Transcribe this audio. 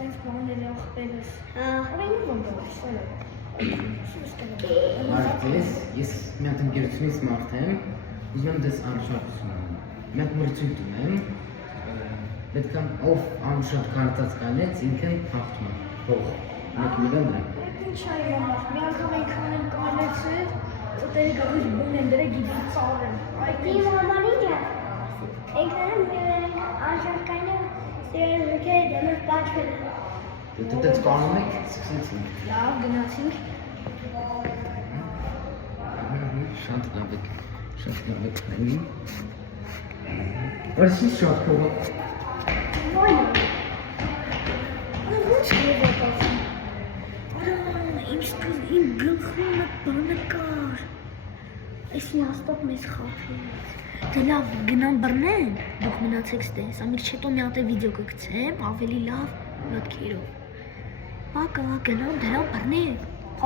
տենց բաներ ախպերս։ Օրենի ոնց է։ Մարդես, ես մի հատ ընկերությունից մարդ եմ, ուզում եմ դες անշարժություն անեմ։ Մի հատ մրցույթ ունեմ, պետք է ով անշարժ կարծած կանեց, ինքն հաղթում է, փող։ Մեկ միլիոն դրամ։ Ինչ այո, մի անգամ այնքան եմ կանեցել, ծտերը գալուց բուն են դրել գիտի ծառեմ։ Իմ համարինը էգրան անշարժկայնը ստերոզուկերը դեմս բաչվել են։ Դե դες կանում եք, սկսեցինք։ Լավ, գնացինք։ Շատ լավ եք հայնի։ Որսից շատ փող է։ Ոյնը։ Ոնց է ողացի։ Իմ գլխում բանը կար։ Այս մի հաստատ մեզ խախում։ Դե լավ, գնամ բռնեմ, դուք մնացեք ստես, ամիջ հետո մի հատ վիդեո կգցեմ, ավելի լավ մտքերով։ Հակա, գնամ դրանք բռնեմ։